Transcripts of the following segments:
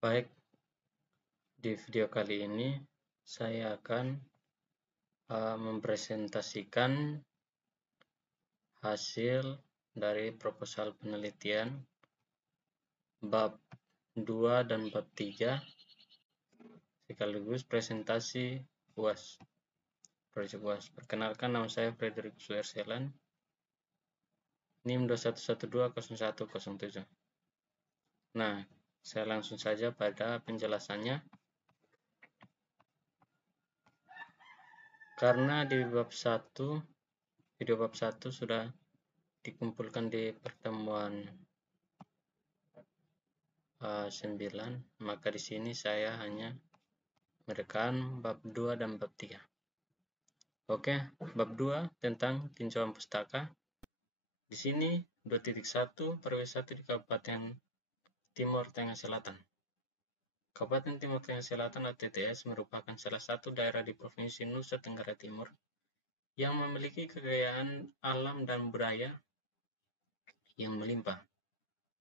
Baik, di video kali ini saya akan mempresentasikan hasil dari proposal penelitian bab 2 dan bab 3 sekaligus presentasi UAS, proyek UAS. Perkenalkan, nama saya Frederick Suerselan, NIM 21120107. Nah, saya langsung saja pada penjelasannya. Karena di bab 1, video bab 1 sudah dikumpulkan di pertemuan 9, maka di sini saya hanya menekan bab 2 dan bab 3. Oke, bab 2 tentang tinjauan pustaka. Di sini 2.1 pariwisata di Kabupaten Timur Tengah Selatan. Kabupaten Timur Tengah Selatan atau TTS merupakan salah satu daerah di Provinsi Nusa Tenggara Timur yang memiliki kekayaan alam dan budaya yang melimpah.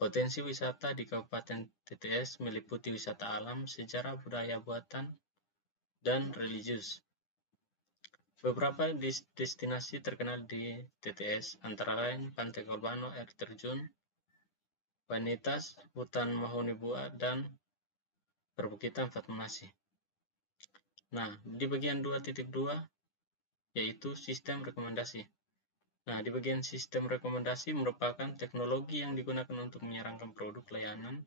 Potensi wisata di Kabupaten TTS meliputi wisata alam, sejarah, budaya buatan, dan religius. Beberapa destinasi terkenal di TTS antara lain Pantai Kolbano, air terjun, Vanitas, hutan mahoni buah, dan perbukitan Fatmawati. Nah, di bagian 2.2 yaitu sistem rekomendasi. Nah, di bagian sistem rekomendasi merupakan teknologi yang digunakan untuk menyarankan produk, layanan,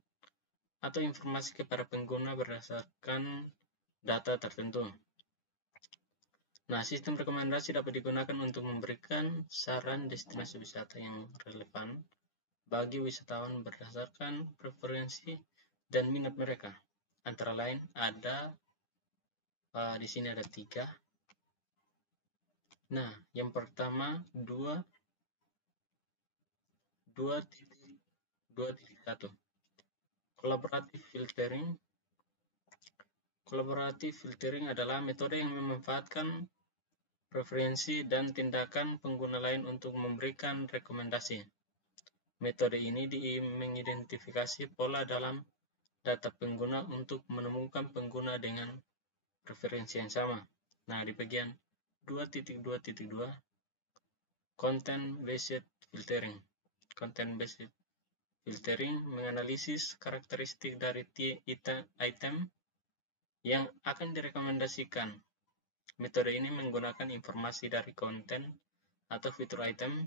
atau informasi kepada pengguna berdasarkan data tertentu. Nah, sistem rekomendasi dapat digunakan untuk memberikan saran destinasi wisata yang relevan bagi wisatawan berdasarkan preferensi dan minat mereka. Antara lain ada di sini ada 3. Nah, yang pertama 2.1 Collaborative filtering. Collaborative filtering adalah metode yang memanfaatkan preferensi dan tindakan pengguna lain untuk memberikan rekomendasi. Metode ini mengidentifikasi pola dalam data pengguna untuk menemukan pengguna dengan preferensi yang sama. Nah, di bagian 2.2.2 Content Based Filtering. Content Based Filtering menganalisis karakteristik dari item yang akan direkomendasikan. Metode ini menggunakan informasi dari konten atau fitur item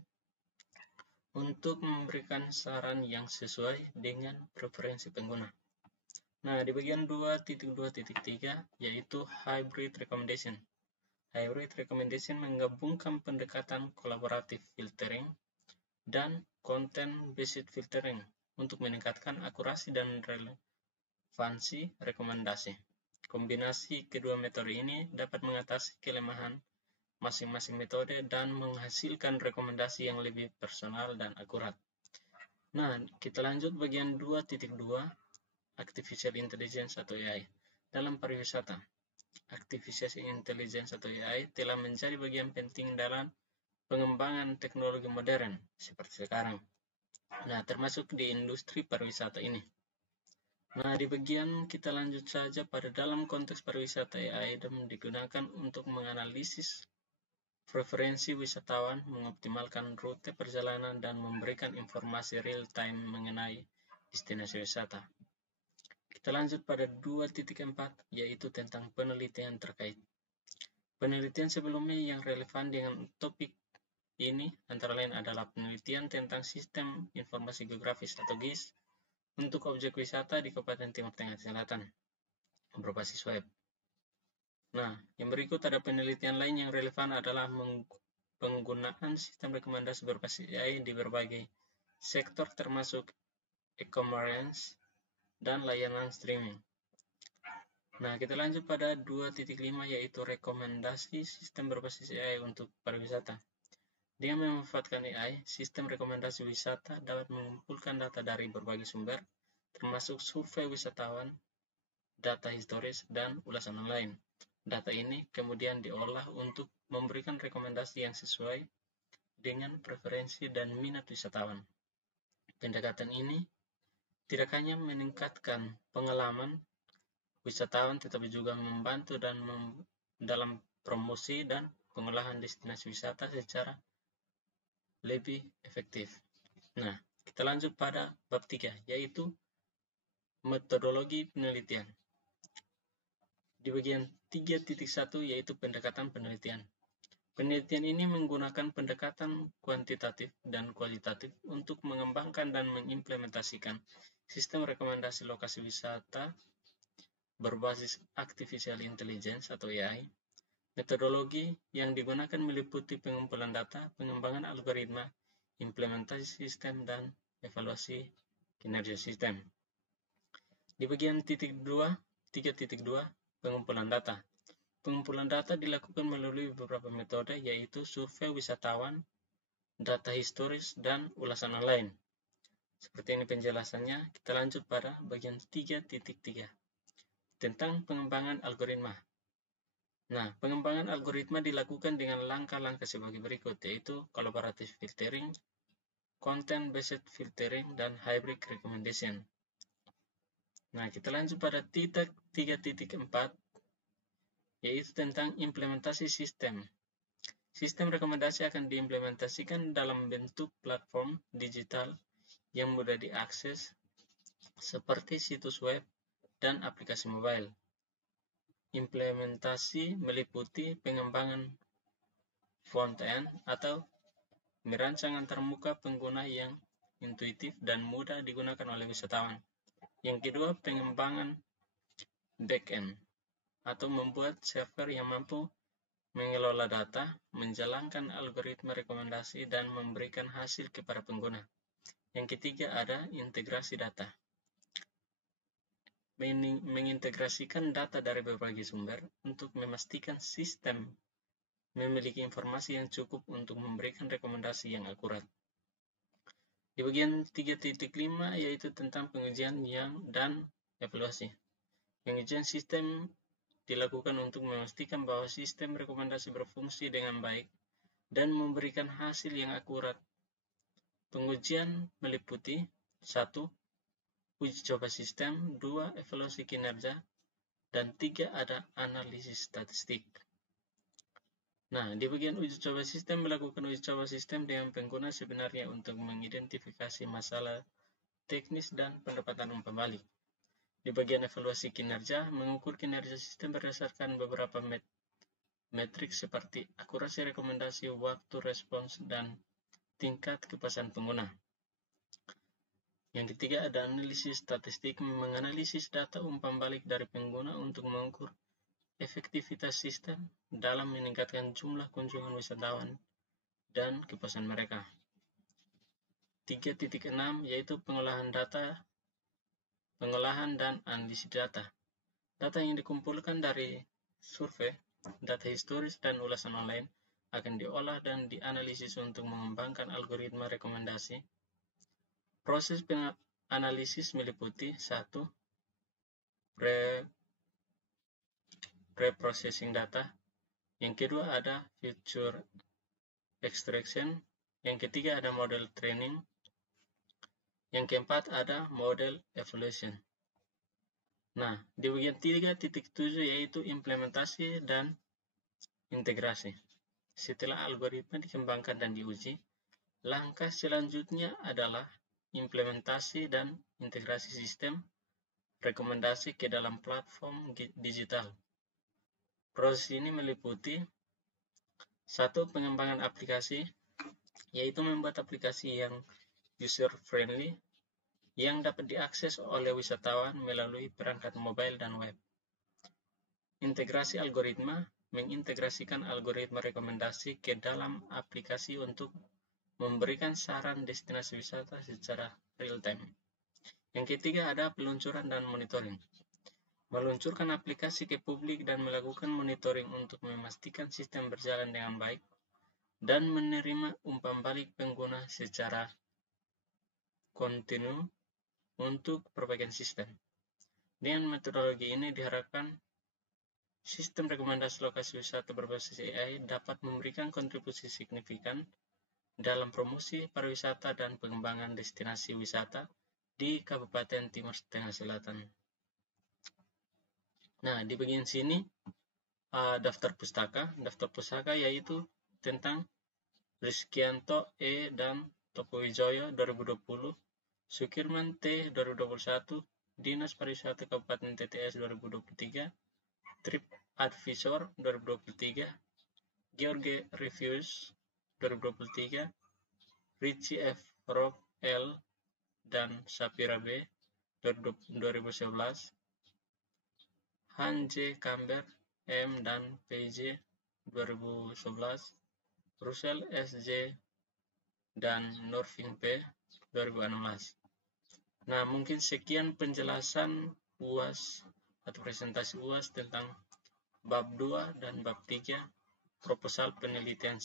untuk memberikan saran yang sesuai dengan preferensi pengguna. Nah, di bagian 2.2.3 yaitu Hybrid Recommendation. Hybrid Recommendation menggabungkan pendekatan kolaboratif filtering dan content-based filtering untuk meningkatkan akurasi dan relevansi rekomendasi. Kombinasi kedua metode ini dapat mengatasi kelemahan masing-masing metode dan menghasilkan rekomendasi yang lebih personal dan akurat. Nah, kita lanjut bagian 2.2 Artificial Intelligence atau AI. Dalam pariwisata, Artificial Intelligence atau AI telah menjadi bagian penting dalam pengembangan teknologi modern seperti sekarang. Nah, termasuk di industri pariwisata ini. Nah, di bagian kita lanjut saja pada dalam konteks pariwisata, AI digunakan untuk menganalisis preferensi wisatawan, mengoptimalkan rute perjalanan, dan memberikan informasi real-time mengenai destinasi wisata. Kita lanjut pada 2.4, yaitu tentang penelitian terkait. Penelitian sebelumnya yang relevan dengan topik ini antara lain adalah penelitian tentang sistem informasi geografis atau GIS untuk objek wisata di Kabupaten Timur Tengah Selatan berbasis web. Nah, yang berikut ada penelitian lain yang relevan adalah penggunaan sistem rekomendasi berbasis AI di berbagai sektor termasuk e-commerce dan layanan streaming. Nah, kita lanjut pada 2.5 yaitu rekomendasi sistem berbasis AI untuk pariwisata. Dengan memanfaatkan AI, sistem rekomendasi wisata dapat mengumpulkan data dari berbagai sumber, termasuk survei wisatawan, data historis, dan ulasan online. Data ini kemudian diolah untuk memberikan rekomendasi yang sesuai dengan preferensi dan minat wisatawan. Pendekatan ini tidak hanya meningkatkan pengalaman wisatawan, tetapi juga membantu dalam promosi dan pengolahan destinasi wisata secara lebih efektif. Nah, kita lanjut pada bab 3, yaitu metodologi penelitian. Di bagian 3.1 yaitu pendekatan penelitian. Penelitian ini menggunakan pendekatan kuantitatif dan kualitatif untuk mengembangkan dan mengimplementasikan sistem rekomendasi lokasi wisata berbasis artificial intelligence atau AI. Metodologi yang digunakan meliputi pengumpulan data, pengembangan algoritma, implementasi sistem, dan evaluasi kinerja sistem. Di bagian 3.2, pengumpulan data. Pengumpulan data dilakukan melalui beberapa metode, yaitu survei wisatawan, data historis, dan ulasan online. Seperti ini penjelasannya. Kita lanjut pada bagian 3.3, tentang pengembangan algoritma. Nah, pengembangan algoritma dilakukan dengan langkah-langkah sebagai berikut, yaitu collaborative filtering, content-based filtering, dan hybrid recommendation. Nah, kita lanjut pada titik 3.4, yaitu tentang implementasi sistem. Sistem rekomendasi akan diimplementasikan dalam bentuk platform digital yang mudah diakses, seperti situs web dan aplikasi mobile. Implementasi meliputi pengembangan front-end atau merancang antarmuka pengguna yang intuitif dan mudah digunakan oleh wisatawan. Yang kedua, pengembangan back-end atau membuat server yang mampu mengelola data, menjalankan algoritma rekomendasi, dan memberikan hasil kepada pengguna. Yang ketiga ada integrasi data. Mengintegrasikan data dari berbagai sumber untuk memastikan sistem memiliki informasi yang cukup untuk memberikan rekomendasi yang akurat. Di bagian 3.5 yaitu tentang pengujian dan evaluasi. Pengujian sistem dilakukan untuk memastikan bahwa sistem rekomendasi berfungsi dengan baik dan memberikan hasil yang akurat. Pengujian meliputi 1. Uji coba sistem, 2. Evaluasi kinerja, dan 3. Ada analisis statistik. Nah, di bagian uji coba sistem, melakukan uji coba sistem dengan pengguna sebenarnya untuk mengidentifikasi masalah teknis dan pendapatan umpan balik. Di bagian evaluasi kinerja, mengukur kinerja sistem berdasarkan beberapa metrik seperti akurasi rekomendasi, waktu respons, dan tingkat kepuasan pengguna. Yang ketiga ada analisis statistik, menganalisis data umpan balik dari pengguna untuk mengukur efektivitas sistem dalam meningkatkan jumlah kunjungan wisatawan dan kepuasan mereka. 3.6 yaitu pengolahan dan analisis data. Data yang dikumpulkan dari survei, data historis, dan ulasan online akan diolah dan dianalisis untuk mengembangkan algoritma rekomendasi. Proses penganalisis meliputi 1. Pre-processing data. Yang kedua ada feature extraction. Yang ketiga ada model training. Yang keempat ada model evaluation. Nah, di bagian 3.7 yaitu implementasi dan integrasi. Setelah algoritma dikembangkan dan diuji, langkah selanjutnya adalah implementasi dan integrasi sistem rekomendasi ke dalam platform digital. Proses ini meliputi 1. Pengembangan aplikasi, yaitu membuat aplikasi yang user-friendly yang dapat diakses oleh wisatawan melalui perangkat mobile dan web. Integrasi algoritma, mengintegrasikan algoritma rekomendasi ke dalam aplikasi untuk memberikan saran destinasi wisata secara real-time. Yang ketiga ada peluncuran dan monitoring. Meluncurkan aplikasi ke publik dan melakukan monitoring untuk memastikan sistem berjalan dengan baik dan menerima umpan balik pengguna secara kontinu untuk perbaikan sistem. Dengan metodologi ini diharapkan sistem rekomendasi lokasi wisata berbasis AI dapat memberikan kontribusi signifikan dalam promosi pariwisata dan pengembangan destinasi wisata di Kabupaten Timur Tengah Selatan. Nah, di bagian sini daftar pustaka yaitu tentang Rizkyanto E dan Tokowijoyo 2020, Sukirman T 2021, Dinas Pariwisata Kabupaten TTS 2023, Trip Advisor 2023, George Reviews 2023, Richie F. Rob L. dan Sapira B 2011, Han J. Camber M. dan PJ 2011, Russell S. J. dan Norvin P. 2016. Nah, mungkin sekian penjelasan UAS atau presentasi UAS tentang bab 2 dan bab 3 proposal penelitian